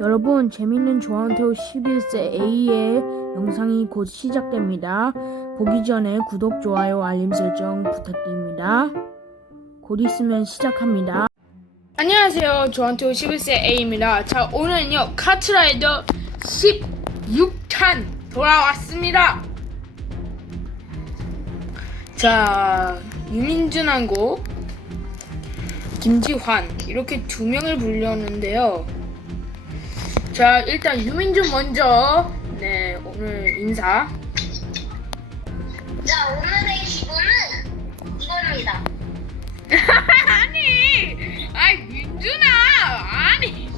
여러분, 재밌는 조한테오 11세 A의 영상이 곧 시작됩니다. 보기 전에 구독, 좋아요, 알림 설정 부탁드립니다. 곧 있으면 시작합니다. 안녕하세요. 조한테오 11세 A입니다. 자, 오늘은요, 카트라이더 16탄 돌아왔습니다. 자, 유민준하고 김지환 이렇게 두 명을 불렸는데요. 자, 일단 유민준 먼저 네 오늘 인사. 자, 오늘의 기분은 이겁니다. 아니, 아이 민준아, 아니.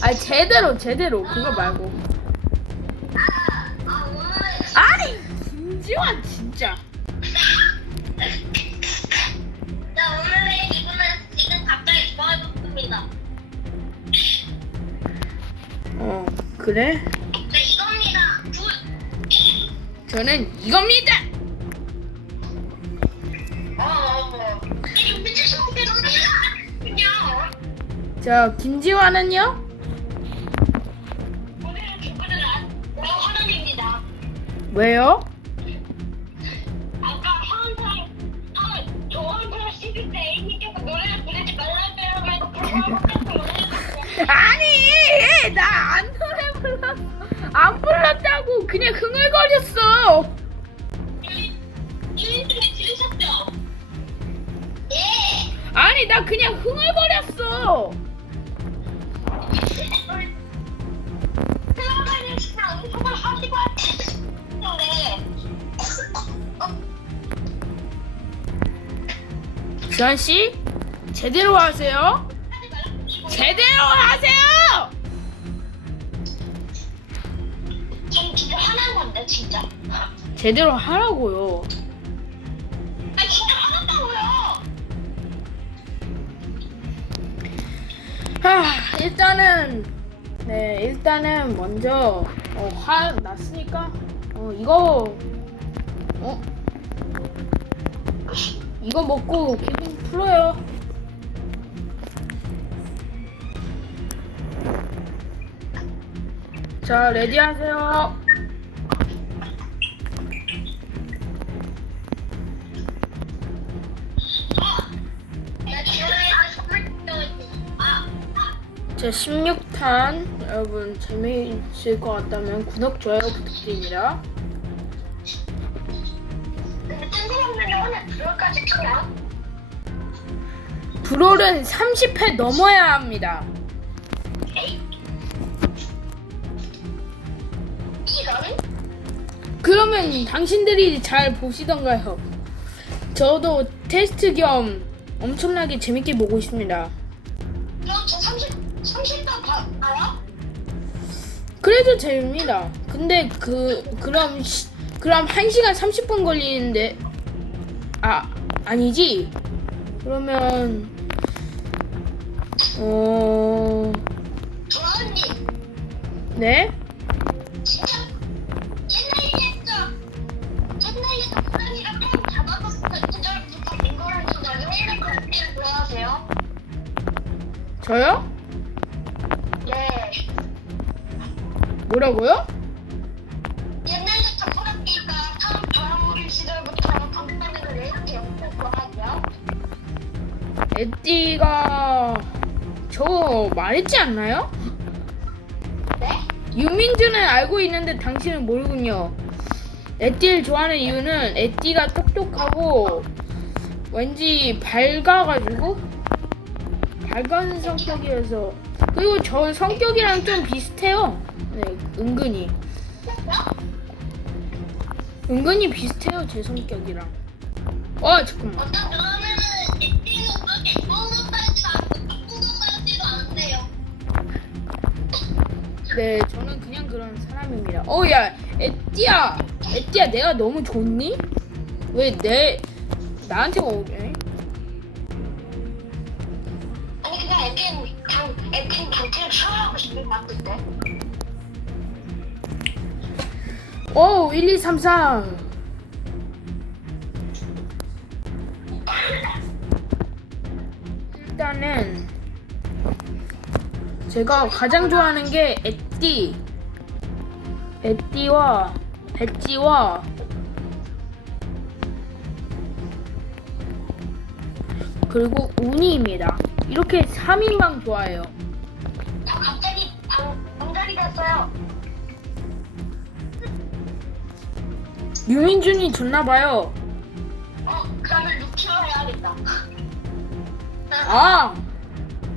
아 제대로 제대로 그거 말고. 아, 오늘의 아니 김지환 진짜. 그래? 자, 이겁니다. 굿. 저는 이겁니다. 어, 어, 어. 그냥 자 김지환은요? 기분은 화장입니다. 왜요? 아까 항상 아, 저한테 시킬 때 애니께서 노래를 부르지 말라고 하면서 그런 노래를 아니 나 안 안 불렀다고 그냥 흥얼거렸어. 아니 나 그냥 흥얼거렸어. 하시는데 주한씨 제대로 하세요. 제대로 하세요 진짜. 제대로 하라고요 아 진짜 화났다고요. 하 일단은 네 일단은 먼저 어, 화 났으니까 어 이거 어 이거 먹고 기분 풀어요 자 레디 하세요 제 16탄 여러분 재미있을 것 같다면 구독 좋아요 부탁드립니다? 브롤은 30회 넘어야 합니다? 그러면 당신들이 잘 보시던가요? 저도 테스트 겸 엄청나게 재밌게 보고 있습니다. 그럼 저 30, 30도 봐, 알아? 그래도 재밌습니다. 근데 그 그럼 시, 그럼 1시간 30분 걸리는데 아 아니지? 그러면 어 조아님, 네? 저요? 뭐라고요? 옛날부터 처음 시절부터 왜 이렇게? 에띠가 저 말했지 않나요? 네? 유민준은 알고 있는데 당신은 모르군요. 에띠를 좋아하는 이유는 에띠가 똑똑하고 왠지 밝아가지고 밝은 성격이어서 그리고 저 성격이랑 좀 비슷해요. 네, 은근히 은근히 비슷해요 제 성격이랑. 어 잠깐만. 어떤 그러면은 액팅은 그렇게 예쁜 것 같지도 않고 나쁜 것 같지도 않네요. 네, 저는 그냥 그런 사람입니다. 어, 야, 에띠야, 에띠야, 내가 너무 좋니? 왜 내 나한테 오게? 아니 그냥 액팅 당 액팅 단체를 처하고 싶은 것 같은데. 오, 1, 2, 3, 4. 일단은 제가 가장 좋아하는 게 에띠, 에띠와 배찌와 그리고 우니입니다. 이렇게 3인방 좋아해요. 저 갑자기 방, 방자리 갔어요. 유민준이 좋나봐요. 어, 그러면 루키로 해야겠다. 아,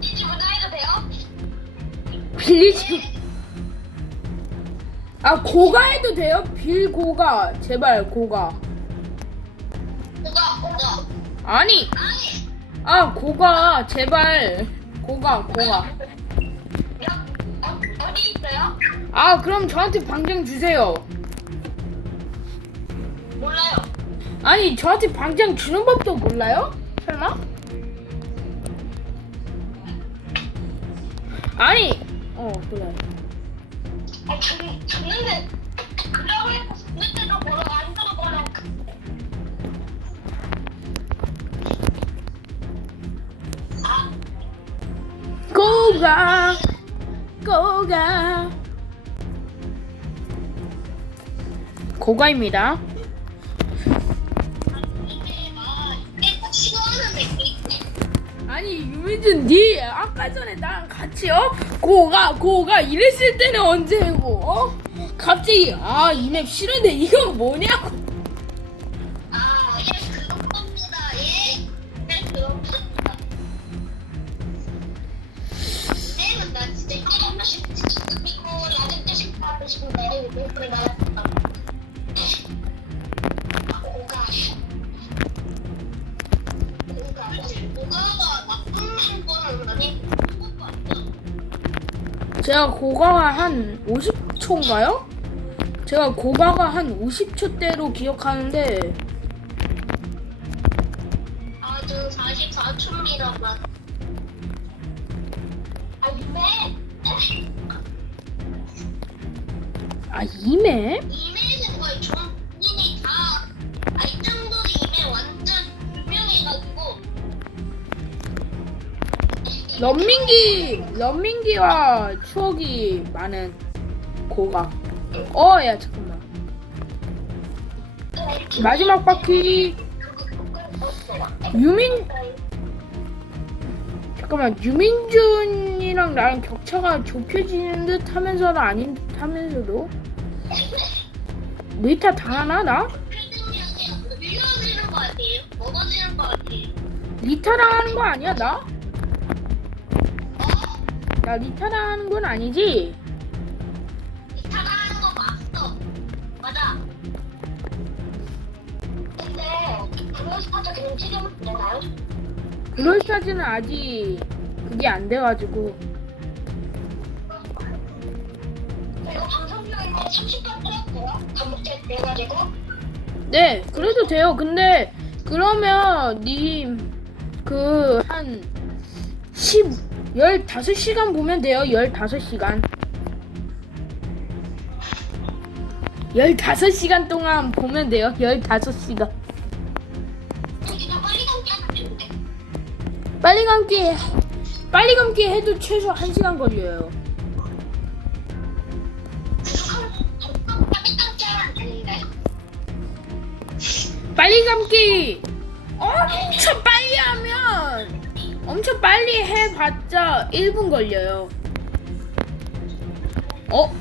이지 문화 해도 돼요? 빌리지. 아, 고가 해도 돼요? 빌 고가. 제발, 고가. 오가, 오가. 아니, 아니, 아, 고가. 제발. 고가, 고가. 몇, 어, 어디 있어요? 아, 그럼 저한테 방장 주세요. 몰라요. 아니, 저한테 방장 주는 법도 몰라요? 설마? 아니, 어, 그래. 아, 줬, 줬는데, 그라고 해서 줬는데도 뭐라 안 줘도 뭐라. 아, 고가, 고가. 고가입니다. 아니 유민준 니 아까 전에 나랑 같이 어? 고가 고가 이랬을 때는 언제고 어? 갑자기 아 이 맵 싫은데 이건 뭐냐고 50초인가요? 제가 고가가 한 50초대로 기억하는데 아, 저 44초입니다만. 아, 근데, 아 이맵? 이메일은 거의 전 본인이 다, 아, 이 정도는 이메일 완전 유명해가지고. 런민기 런민기와 추억이 많은 고가 어야 잠깐만 마지막 바퀴 유민 잠깐만 유민준이랑 나랑 격차가 좁혀지는 듯 하면서도 아닌 듯 하면서도 리타 당하나 나? 리타 당하는 거 아니야 나? 어? 나 리타 당하는 건 아니지? 되나요? 그럴싸지는 아직 그게 안 돼가지고 이거 방송 중에 30분 찍었어요? 반복체 돼가지고. 네, 그래도 돼요. 근데 그러면 님그한 10, 15시간 보면 돼요. 15시간. 15시간 동안 보면 돼요. 15시간. 빨리 감기 빨리 감기 해도 최소 1시간 걸려요. 빨리 감기 엄청 빨리 하면 엄청 빨리 해봤자 1분 걸려요. 어?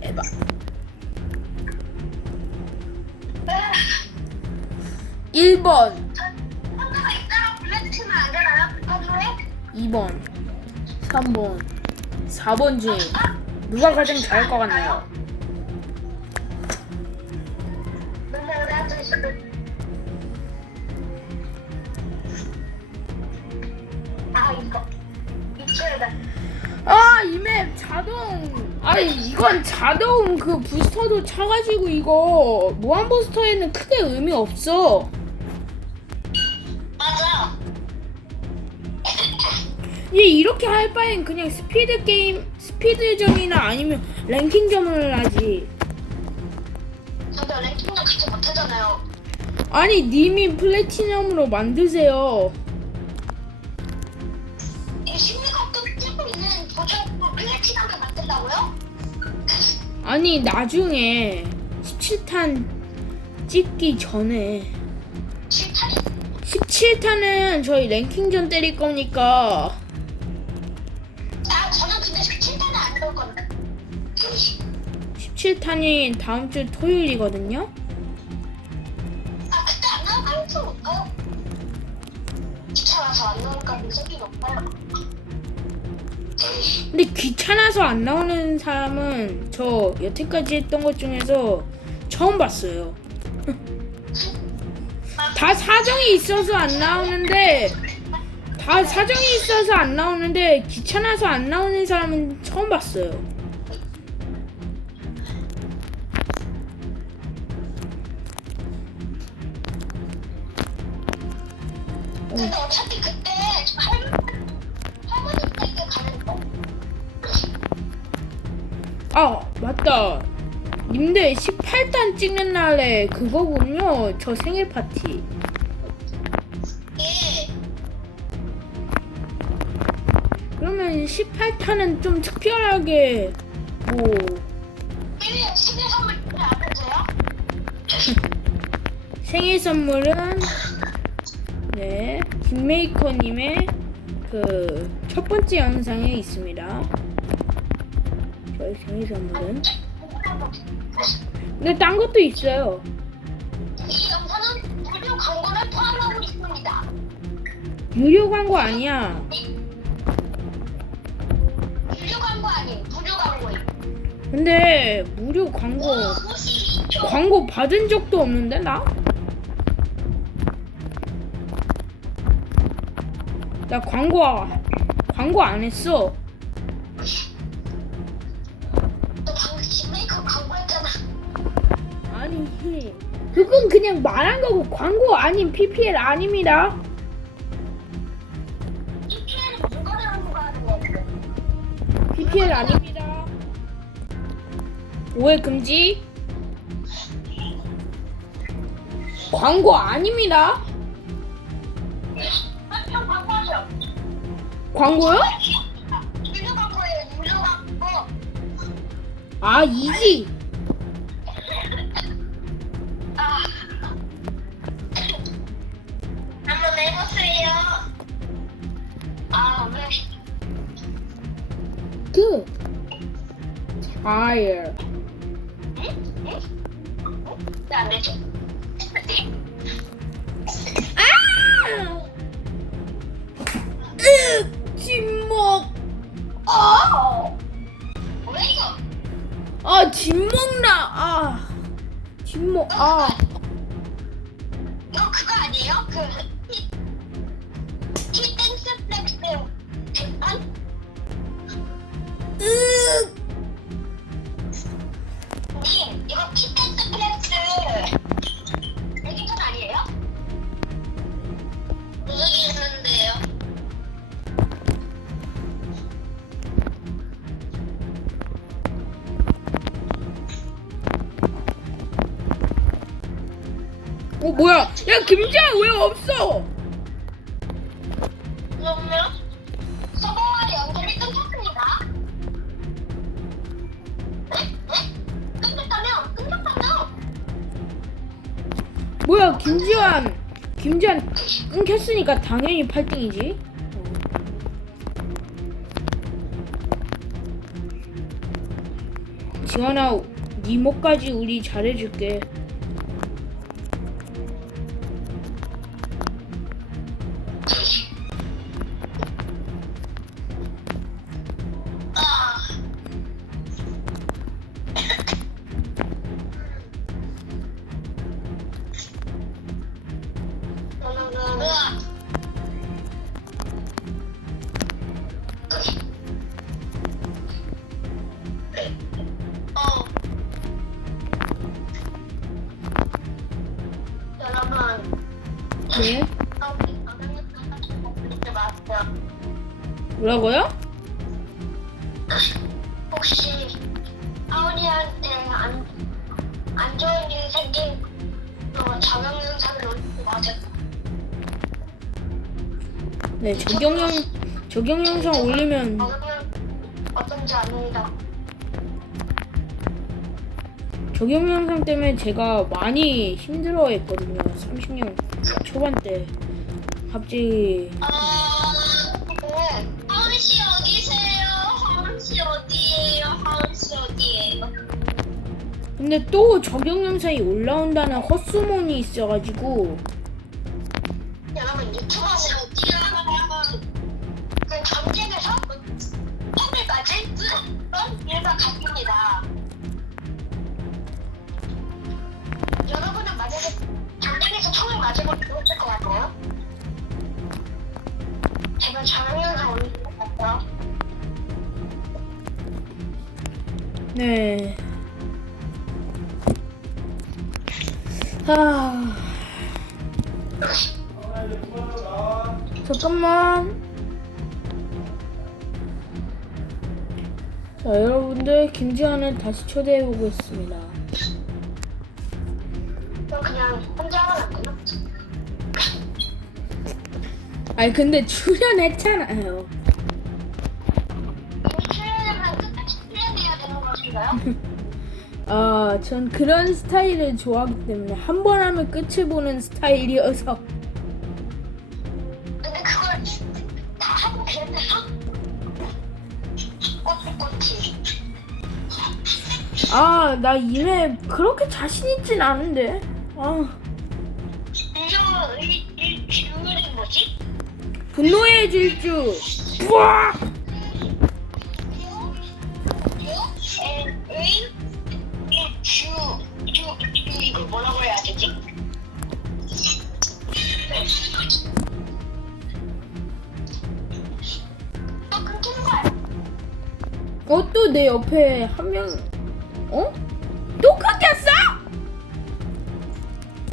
에바. 1번, 하나가 있다가 불러주시면 안 되나요? 하루에? 2번, 3번, 4번 중 누가 가장 잘할 것 같나요? 아. 이쪽에다. 아, 이 맵 자동. 아니, 이건 자동 그 부스터도 차가지고 이거 무한 부스터에는 크게 의미 없어. 얘 이렇게 할 바엔 그냥 스피드 게임, 스피드전이나 아니면 랭킹전을 하지. 근데 랭킹도 같이 못하잖아요. 아니, 님이 플래티넘으로 만드세요. 이 있는 플래티넘을 만든다고요? 아니 나중에 17탄 찍기 전에 실탄이 17탄은 저희 랭킹전 때릴 거니까 17탄이 다음 주 토요일이거든요. 아 그때 안 나올 가능성? 귀찮아서 안 나올 가능성이 높아요 근데 귀찮아서 안 나오는 사람은 저 여태까지 했던 것 중에서 처음 봤어요. 다 사정이 있어서 안 나오는데 다 사정이 있어서 안 나오는데 귀찮아서 안 나오는 사람은 처음 봤어요. 근데 어차피 그때 저 할머니 할머니 댁에 가는 거 아 맞다. 님들 18탄 찍는 날에 그거군요. 저 생일 파티. 예. 그러면 18탄은 좀 특별하게 뭐 1년 생일 선물 안 해줘요? 생일 선물은 네 김메이커님의 그 첫 번째 영상에 있습니다. 저희 생일 선물은 근데 딴 것도 있어요. 이 영상은 무료 광고를 포함하고 있습니다. 유료 광고 아니야. 유료 광고 아닌 무료 광고예요. 근데 무료 광고 52초. 광고 받은 적도 없는데 나? 나 광고 광고 안 했어. 너 방금 집 메이커 광고했잖아. 아니 그건 그냥 말한 거고 광고 아닌 PPL 아닙니다. 이 피해는 물건을 하는 거 하는 거예요. PPL 아닙니다. 오해 금지. 광고 아닙니다. 광고요? 유료 광고예요. 유료 광고. 아 이지. 아. 한번 해보세요. 아, 왜? 그 tire. 哦。 어 뭐야? 야 김지아 왜 없어? 그러면 서버와의 연결이 끊겼습니다. 네? 네? 끊겼다면 끊겼다면 뭐야 김지환? 김지환 끊겼으니까 당연히 8등이지. 지원아, 네 목까지 우리 잘해줄게. 생긴 어, 저명 영상을 올리지 마세요. 네, 적용 영 적용 영상 올리면 어떤지 압니다. 적용 영상 때문에 제가 많이 힘들어했거든요. 30년 초반 때 갑자기 아, 근데 또 적용 영상이 올라온다는 헛소문이 있어가지고 여러분 유튜브 어디요? 그 전쟁에서 오늘까지 그런 일가 같습니다. 여러분은 만약에 전쟁에서 총을 맞으면 죽었을 것 같나요? 제발 저런 영상 올릴 것 같아요. 네. 아. 잠깐만. 자, 여러분들 김지한을 다시 초대해 보겠습니다. 그럼 그냥 혼자 하면 안 되나? 아니 근데 출연했잖아요. 이미 출연하면 끝까지 출연해야 되는 것인가요? 아, 전 그런 스타일을 좋아하기 때문에 한 번 하면 끝을 보는 스타일이어서 근데 그걸 다 하고? 꼿꼿이 아, 나 이메 그렇게 자신 있진 않은데. 아, 이거 이, 이 비율이 뭐지? 분노의 질주. 내 옆에 한 명, 어? 또 끊겼어?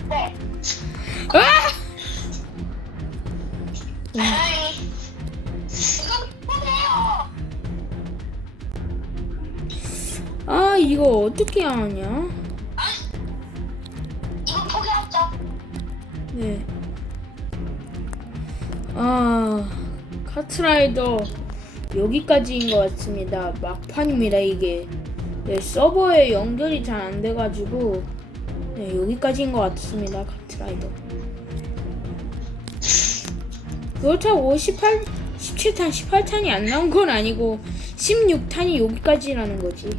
네. 아! 아이, 이건 뭐예요? 아, 이거 어떻게 하냐? 아, 이건 포기하자. 네. 아, 카트라이더 여기까지인 것 같습니다. 막판입니다, 이게. 네, 서버에 연결이 잘 안 돼가지고, 네, 여기까지인 것 같습니다, 카트라이더. 그렇다고 18, 17탄, 18탄이 안 나온 건 아니고, 16탄이 여기까지라는 거지. 네.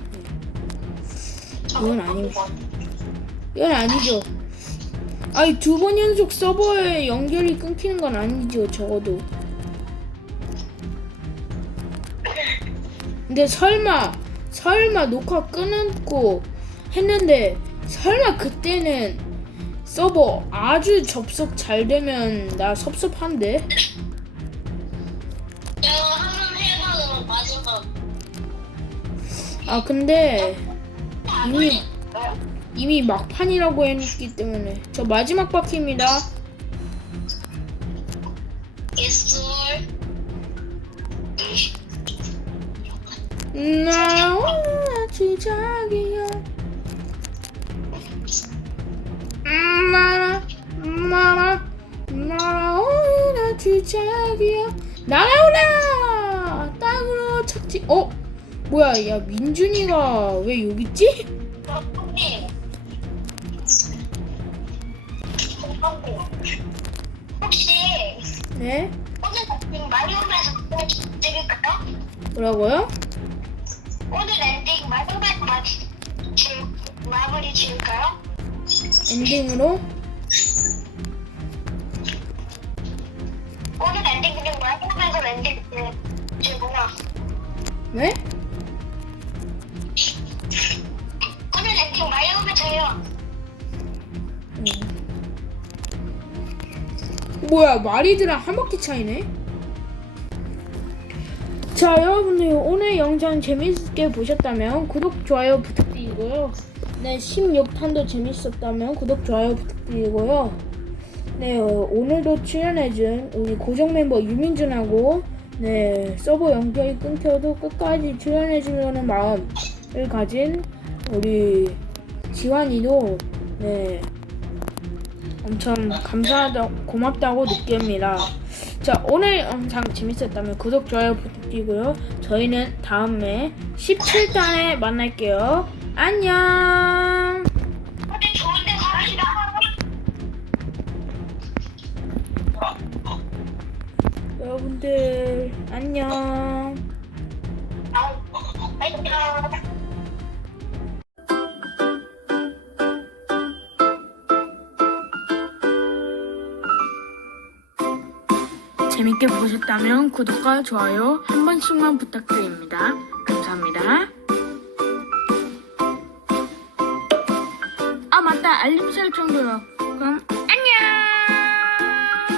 이건 아닙니다. 이건 아니죠. 아니 두 번 연속 서버에 연결이 끊기는 건 아니죠 적어도 근데 설마 설마 녹화 끊고 했는데 설마 그때는 서버 아주 접속 잘 되면 나 섭섭한데 내가 한번 해봐도 마지막. 아 근데 이미 어? 이미 막판이라고 해놓기 때문에 저 마지막 바퀴입니다 예술. 나 오늘 주작이야 마라 마라 마라 오늘 주작이야 날아오라 땅으로 착지 어 뭐야 야 민준이가 왜 여기 있지? 혹시 네 오늘 마리오에서 찍을까요? 뭐라고요? 오늘 엔딩 마리오에서 마치 지- 마무리 지을까요? 엔딩으로 오늘 엔딩 그냥 마리오에서 엔딩 지구나. 네? 오늘 엔딩 마리오에서요. 음. 뭐야 마리드랑 한 바퀴 차이네? 자 여러분들 오늘 영상 재밌게 보셨다면 구독 좋아요 부탁드리고요 네 16탄도 재밌었다면 구독 좋아요 부탁드리고요 네 어, 오늘도 출연해준 우리 고정 멤버 유민준하고 네 서버 연결이 끊겨도 끝까지 출연해주려는 마음을 가진 우리 지환이도 네 엄청 감사하다 고맙다고 느낍니다. 자 오늘 영상 재밌었다면 구독 좋아요 부탁드리고요. 저희는 다음에 17탄에 만날게요. 안녕. 근데 좋은데 사시다. 여러분들 안녕. 안녕. 재밌게 보셨다면 구독과 좋아요 한 번씩만 부탁드립니다. 감사합니다. 아 맞다 알림 설정도요. 그럼